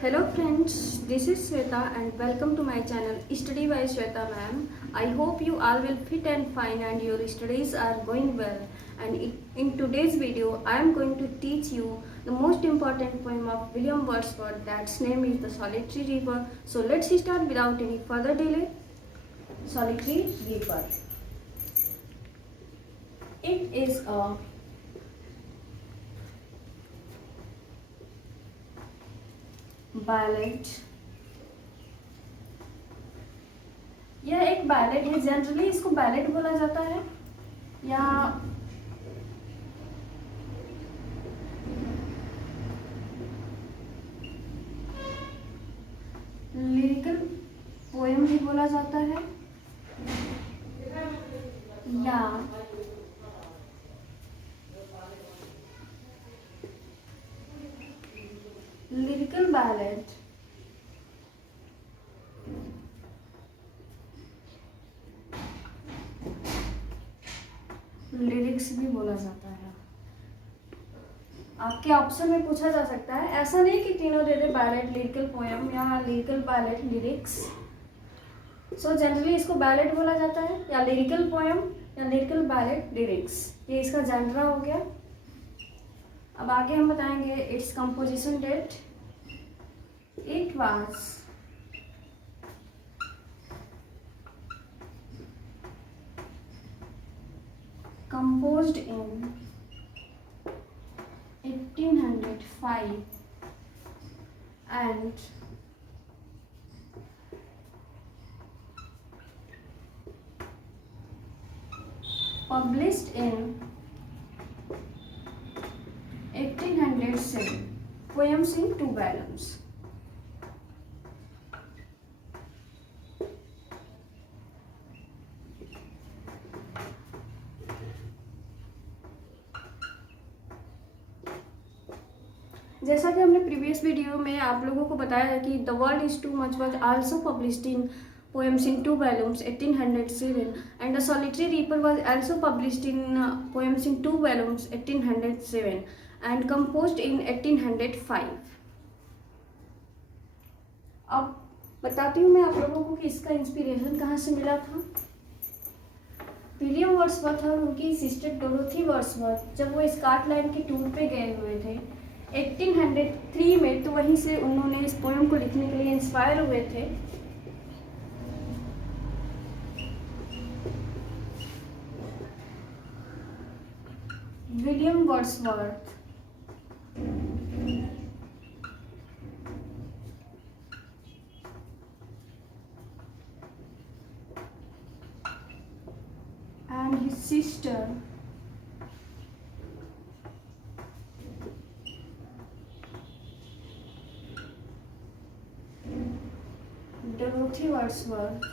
Hello friends, this is Shweta and welcome to my channel Study by Shweta ma'am. I hope you all will fit and fine and your studies are going well. And in today's video, I am going to teach you the most important poem of William Wordsworth, that's name is The Solitary Reaper. So let's start without any further delay. Solitary Reaper. It is a ballot. यह एक ballot है, generally इसको ballad बोला जाता है या lyrical poem भी बोला जाता है या लिरिकल बैलेट। लिरिक्स भी बोला जाता है। आपके ऑप्शन में पूछा जा सकता है, ऐसा नहीं कि तीनों दे दे, बैलेट, लिरिकल पोएम या lyrical ballad, lyrics. So generally इसको बैलेट बोला जाता है या लिरिकल पोएम या लिरिकल बैलेट, लिरिक्स। ये इसका जनरा हो गया। अब आगे हम बताएंगे it's composition date. It was composed in 1805 and published in 1807. Poems in 2 volumes. जैसा कि हमने प्रीवियस वीडियो में आप लोगों को बताया है कि the world is too much was also published in poems in 2 volumes 1807 and the solitary reaper was also published in poems in 2 volumes 1807 and composed in 1805. अब बताती हूँ मैं आप लोगों को कि इसका इंस्पिरेशन कहाँ से मिला था। विलियम वर्ड्सवर्थ और उनकी सिस्टर डोरोथी वर्ड्सवर्थ जब वो स्कॉटलैंड के टूर पे गए हुए थे 1803 में, तो वहीं से उन्होंने इस पोएम को लिखने के लिए इंस्पायर हुए थे। William Wordsworth and his sister Dorothy Wordsworth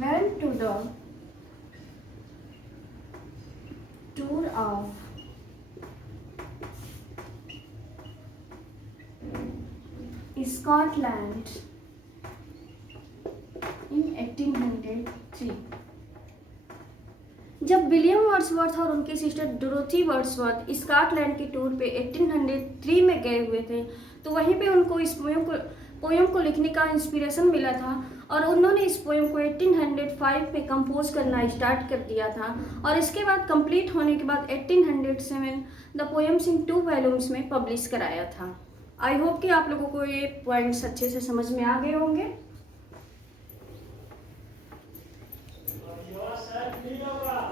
went to the tour of Scotland in 1803। जब विलियम वर्ड्सवर्थ और उनकी सिस्टर डोरोथी वर्ड्सवर्थ स्कॉटलैंड के टूर पे 1803 में गए हुए थे, तो वहीं पे उनको इस पोएम को लिखने का इंस्पिरेशन मिला था और उन्होंने इस पोएम को 1805 में कंपोज करना स्टार्ट कर दिया था और इसके बाद कंप्लीट होने के बाद 1807 द पोएम्स इन 2 वॉल्यूम्स में पब्लिश कराया था। आई होप कि आप लोगों को ये पॉइंट्स अच्छे से समझ में आ गए होंगे।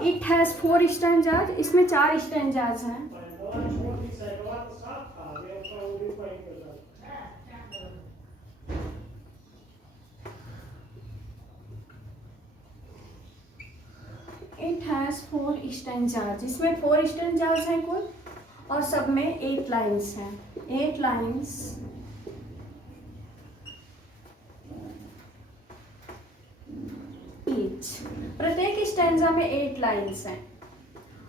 इट हैज़ 4 स्टैंजाज, इसमें 4 स्टैंजाज हैं। इट हैज़ 4 स्टैंजाज, इसमें 4 स्टैंजाज हैं कुल और सब में 8 लाइन्स हैं। 8 लाइन्स ईच, प्रत्येक स्टैंजा में 8 लाइन्स हैं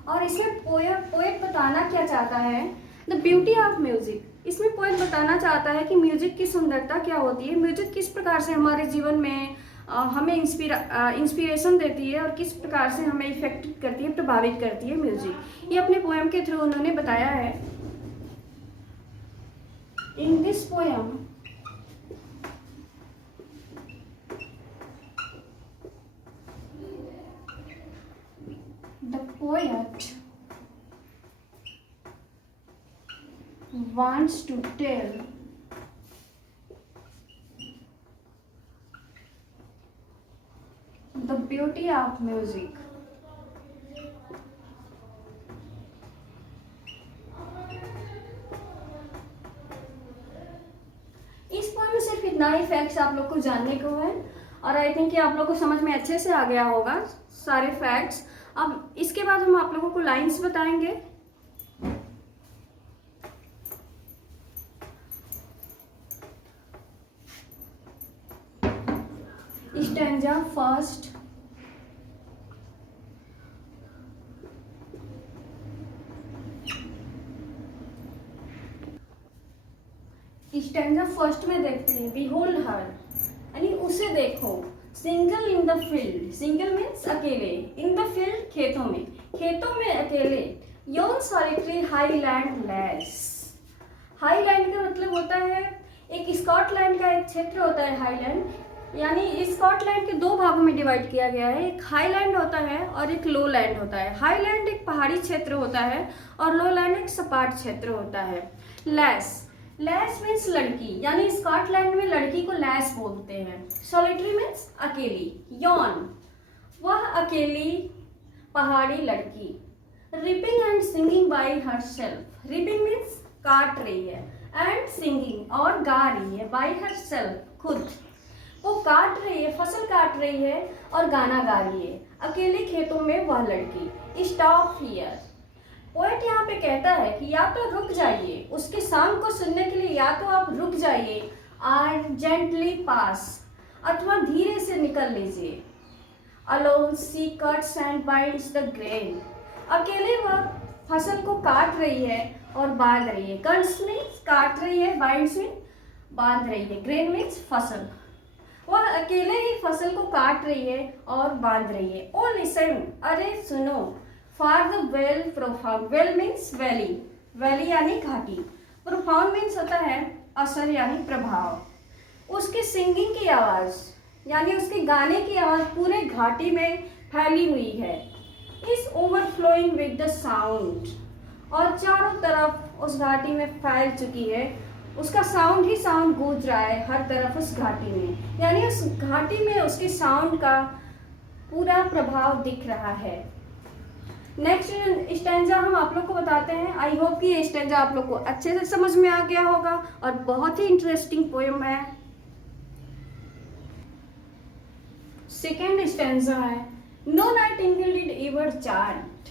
और इसमें पोएट बताना क्या चाहता है, द ब्यूटी ऑफ म्यूजिक। इसमें पोएट बताना चाहता है कि म्यूजिक की सुंदरता क्या होती है, म्यूजिक किस प्रकार से हमारे जीवन में हमें इंस्पिरेशन देती है और किस प्रकार से हमें इफेक्ट करती है, प्रभावित करती है म्यूजिक। ये अपने पोएम के थ्रू उन्होंने बताया है। In this poem the poet wants to tell the beauty of music. इस पोएम में सिर्फ इतना ही फैक्ट्स आप लोग को जानने को है और आई थिंक कि आप लोग को समझ में अच्छे से आ गया होगा सारे फैक्ट्स। अब इसके बाद हम आप लोगों को लाइंस बताएंगे। Stanza first. स्टैंजा फर्स्ट में देखते हैं, बिहोल्ड हर, यानी उसे देखो। Single in the field, single means अकेले, इन द फील्ड खेतों में, खेतों में अकेले, योन सॉलिटरी हाईलैंड लैस। हाईलैंड का मतलब होता है, एक स्कॉटलैंड का एक क्षेत्र होता है हाईलैंड, यानी स्कॉटलैंड के दो भागों में डिवाइड किया गया है। एक हाईलैंड होता है और एक लो लैंड होता है। हाईलैंड एक पहाड़ी क्षेत्र होता है और लो लैंड एक सपाट क्षेत्र होता है। लैस, लैस मीन्स लड़की, यानी स्कॉटलैंड में लड़की को लैस बोलते हैं। सॉलिटरी मीन्स अकेली। यॉन, वह अकेली पहाड़ी लड़की। Ripping and singing by herself, ripping means काट रही है, एंड सिंगिंग और गा रही है, बाय हरसेल्फ खुद, वो काट रही है, फसल काट रही है और गाना गा रही है, अकेले खेतों में वह लड़की। स्टॉप हियर, पोएट यहाँ पे कहता है कि या तो रुक जाइए, उसके सॉन्ग को सुनने के लिए या तो आप रुक जाइए, और जेंटली पास, अथवा धीरे से निकल लीजिए। Alone she cuts and binds the grain, अकेले वह फसल को काट रही है और बांध रही है। कट्स मीन्स काट रही है, बाइंड्स मीन्स बांध रही है, ग्रेन मीन्स फसल। वह अकेले ही फसल को काट रही है और बांध रही है। ओ लिसन, अरे सुनो, for the well profound, well means valley, valley यानी घाटी, प्रोफाउंड मीन्स होता है असर यानी प्रभाव। उसके सिंगिंग की आवाज़, यानी उसके गाने की आवाज़ पूरे घाटी में फैली हुई है। Is overflowing with the sound, और चारों तरफ उस घाटी में फैल चुकी है, उसका साउंड ही साउंड गूंज रहा है हर तरफ उस घाटी में, यानी उस घाटी में उसके साउंड का पूरा प्रभाव दिख रहा है। नेक्स्ट स्टैंजा हम आप लोग को बताते हैं। आई होप कि ये स्टैंजा आप लोग को अच्छे से समझ में आ गया होगा और बहुत ही इंटरेस्टिंग पोएम है। सेकेंड स्टैंजा है, no nightingale did ever chant,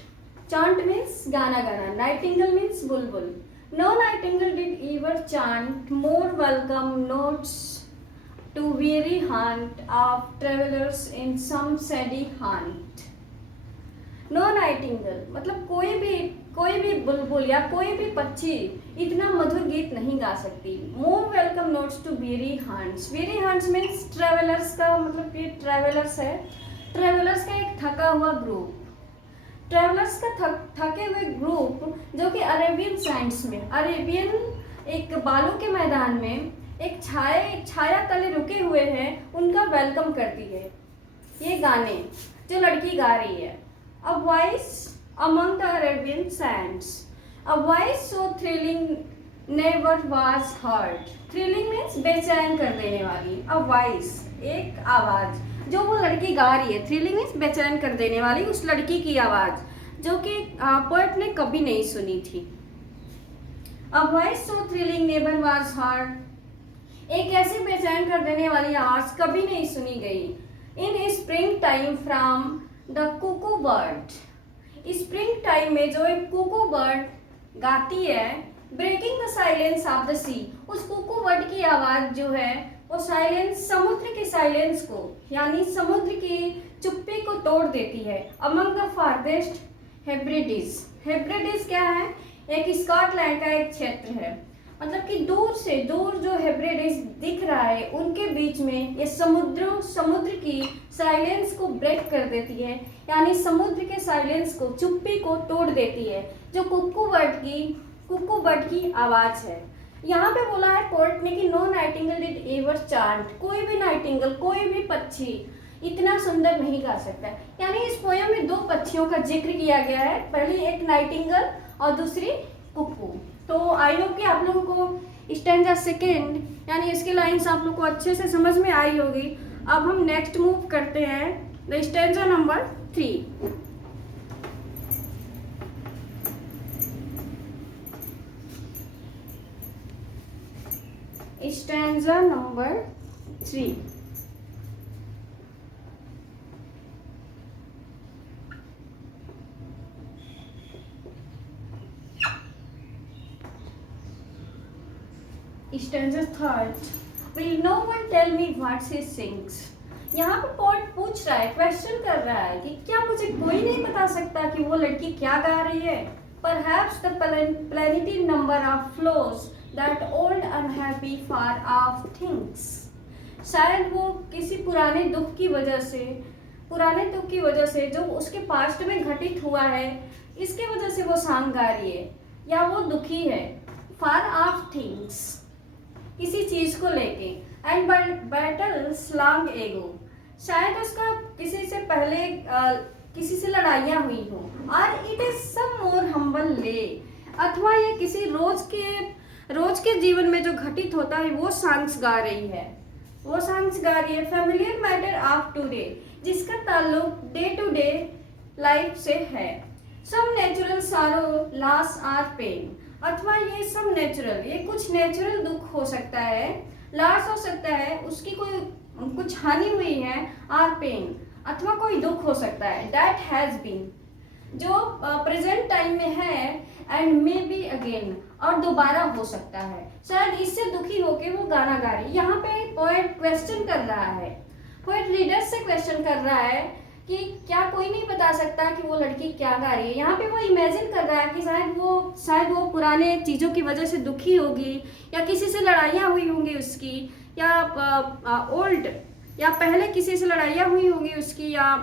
chant means गाना गाना, नाइटिंगेल मीन्स बुलबुल। No nightingale did ever chant more welcome notes to weary hunt of travelers in some shady hunt. No nightingale मतलब कोई भी बुलबुल या कोई भी पक्षी इतना मधुर गीत नहीं गा सकती। More welcome notes to weary hunts. Weary hunts means travelers का मतलब ये travelers है, travelers का एक थका हुआ ग्रुप, ट्रेवलर्स का थके हुए ग्रुप जो कि अरेबियन सैंड्स में, अरेबियन एक बालू के मैदान में एक छाया तले रुके हुए हैं, उनका वेलकम करती है ये गाने जो लड़की गा रही है। A voice among the Arabian Sands, a voice so thrilling never was heard. Thrilling means बेचैन कर देने वाली, अ वॉइस एक आवाज़ जो वो लड़की गा रही है। थ्रिलिंग मीन्स बेचैन कर देने वाली उस लड़की की आवाज़ जो कि पोएट ने कभी नहीं सुनी थी। A voice so thrilling never was heard, एक ऐसी बेचैन कर देने वाली आवाज़ कभी नहीं सुनी गई। In spring time from the cuckoo bird, spring time में जो एक कुकू बर्ड गाती है, breaking the silence of the seas, उस कुकू बर्ड की आवाज़ जो है वो साइलेंस, समुद्र के साइलेंस को यानी समुद्र की चुप्पी को तोड़ देती है। अमंग द फारदेस्ट हेब्रिडीज, हेब्रिडीज क्या है, एक स्कॉटलैंड का एक क्षेत्र है। मतलब कि दूर से दूर जो हेब्रिडेस दिख रहा है उनके बीच में ये समुद्र की साइलेंस को ब्रेक कर देती है, यानी समुद्र के साइलेंस को, चुप्पी को तोड़ देती है, जो कुक्कू बर्ड की आवाज़ है। यहाँ पे बोला है पोएट ने कि no nightingale did ever chant, कोई भी नाइटिंगेल, कोई भी पक्षी इतना सुंदर नहीं गा सकता है। यानी इस पोयम में दो पक्षियों का जिक्र किया गया है, पहली एक नाइटिंगेल और दूसरी कुक्कू। तो आई होप कि आप लोगों को स्टैंजा सेकेंड यानी इसकी लाइन्स आप लोग को अच्छे से समझ में आई होगी। अब हम नेक्स्ट मूव करते हैं the stanza number 3। Stanza number 3। Stanza third. Will no one tell me what she sings? यहाँ पे पोएट पूछ रहा है, क्वेश्चन कर रहा है कि क्या मुझे कोई नहीं बता सकता कि वो लड़की क्या गा रही है? Perhaps the plenty number of flows that old unhappy far off thinks. शायद वो किसी पुराने दुख की वजह से जो उसके पास्ट में घटित हुआ है, इसके वजह से वो सॉन्ग गा रही है या वो दुखी है। Far off things, किसी चीज को लेके। एंड बैटल स्लॉन्ग एगो, शायद उसका किसी से पहले किसी से लड़ाइयाँ हुई हो। और it is some more humble lay, अथवा ये किसी रोज के जीवन में जो घटित होता है वो सॉन्ग्स गा रही है, फैमिलियर मैटर ऑफ टुडे, जिसका ताल्लुक डे टू डे लाइफ से है। सम नेचुरल सारो लॉस आर पेन, अथवा ये सब नेचुरल, ये कुछ नेचुरल दुख हो सकता है, लॉस हो सकता है, उसकी कोई कुछ हानि हुई है, आर पेन, अथवा कोई दुख हो सकता है, दैट हैज बीन, जो प्रेजेंट टाइम में है, एंड मे बी अगेन, और दोबारा हो सकता है। शायद इससे दुखी होके वो गाना गा रही है। यहाँ पे पोएट क्वेश्चन कर रहा है, पोएट रीडर से क्वेश्चन कर रहा है कि क्या कोई नहीं बता सकता कि वो लड़की क्या गा रही है। यहाँ पे वो इमेजिन कर रहा है कि शायद वो पुराने चीज़ों की वजह से दुखी होगी, या किसी से लड़ाइयाँ हुई होंगी उसकी, या ओल्ड या पहले किसी से लड़ाइयाँ हुई होंगी उसकी, या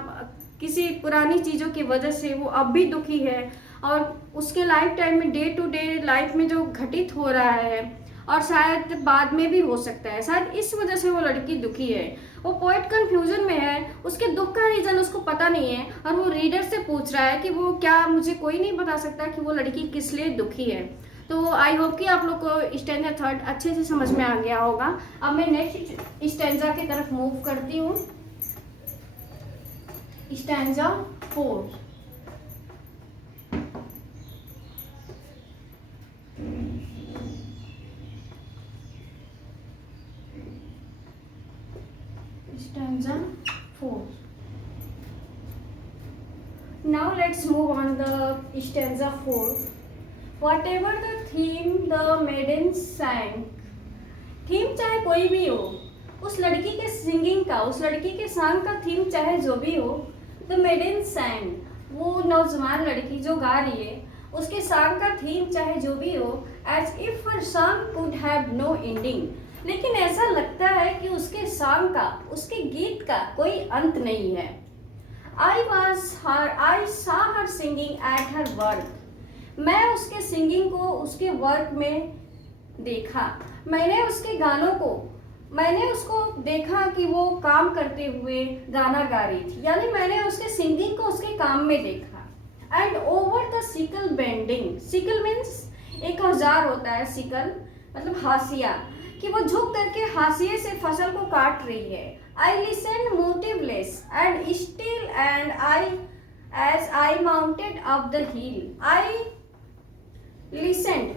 किसी पुरानी चीज़ों की वजह से वो अब भी दुखी है, और उसके लाइफ टाइम में डे टू डे लाइफ में जो घटित हो रहा है, और शायद बाद में भी हो सकता है, शायद इस वजह से वो लड़की दुखी है। वो पोएट कंफ्यूजन में है, उसके दुख का रीज़न उसको पता नहीं है, और वो रीडर से पूछ रहा है कि वो क्या मुझे कोई नहीं बता सकता कि वो लड़की किस लिए दुखी है। तो आई होप कि आप लोग को स्टैंजा थर्ड अच्छे से समझ में आ गया होगा। अब मैं नेक्स्ट स्टैंजा की तरफ मूव करती हूँ, stanza 4। Stanza 4. Now let's move on the stanza 4. Whatever the theme the maiden sang, theme चाहे कोई भी हो, उस लड़की के सिंगिंग का, उस लड़की के सॉन्ग का थीम चाहे जो भी हो, द मेडन sang, वो नौजवान लड़की जो गा रही है, उसके सॉन्ग का थीम चाहे जो भी हो, as if her song could have no ending, लेकिन ऐसा लगता है कि उसके सॉन्ग का, उसके गीत का कोई अंत नहीं है। I saw her singing at her work, मैं उसके सिंगिंग को उसके वर्क में देखा, मैंने उसको देखा कि वो काम करते हुए गाना गा रही थी, यानी मैंने उसके सिंगिंग को उसके काम में देखा। And over the sickle bending, sickle means एक औजार होता है, सिकल मतलब हाशिया, कि वो झुक करके हाशिए से फसल को काट रही है। I listen motionless and still and as I mounted up the hill, I listened,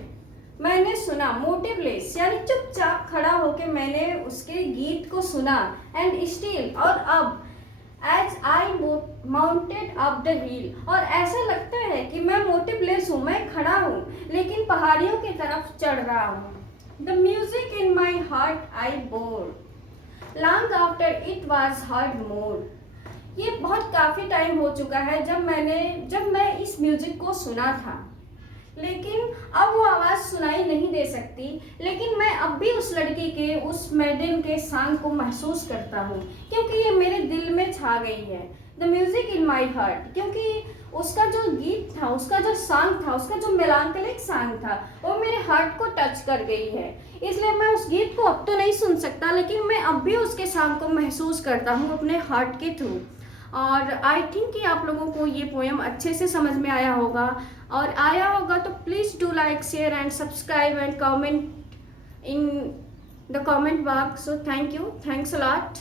मैंने सुना, मोटिवलेस यानी चुपचाप खड़ा होके मैंने उसके गीत को सुना, एंड स्टिल और अब, as I mounted up the hill, और ऐसा लगता है कि मैं मोटिवलेस हूँ, मैं खड़ा हूँ लेकिन पहाड़ियों की तरफ चढ़ रहा हूँ। The music in my heart I bore, long after it was heard more. ये बहुत काफ़ी टाइम हो चुका है जब मैं इस म्यूजिक को सुना था, लेकिन अब वो आवाज़ सुनाई नहीं दे सकती, लेकिन मैं अब भी उस लड़की के, उस मैडम के सॉन्ग को महसूस करता हूँ, क्योंकि ये मेरे दिल में छा गई है। The music in my heart, क्योंकि उसका जो गीत था, उसका जो सॉन्ग था, उसका जो मेलांकोलिक सॉन्ग था, वो मेरे हार्ट को टच कर गई है। इसलिए मैं उस गीत को अब तो नहीं सुन सकता, लेकिन मैं अब भी उसके सॉन्ग को महसूस करता हूँ अपने हार्ट के थ्रू। और आई थिंक कि आप लोगों को ये पोएम अच्छे से समझ में आया होगा, और आया होगा तो please do like, share and subscribe and comment in the comment box. So thank you, thanks a lot.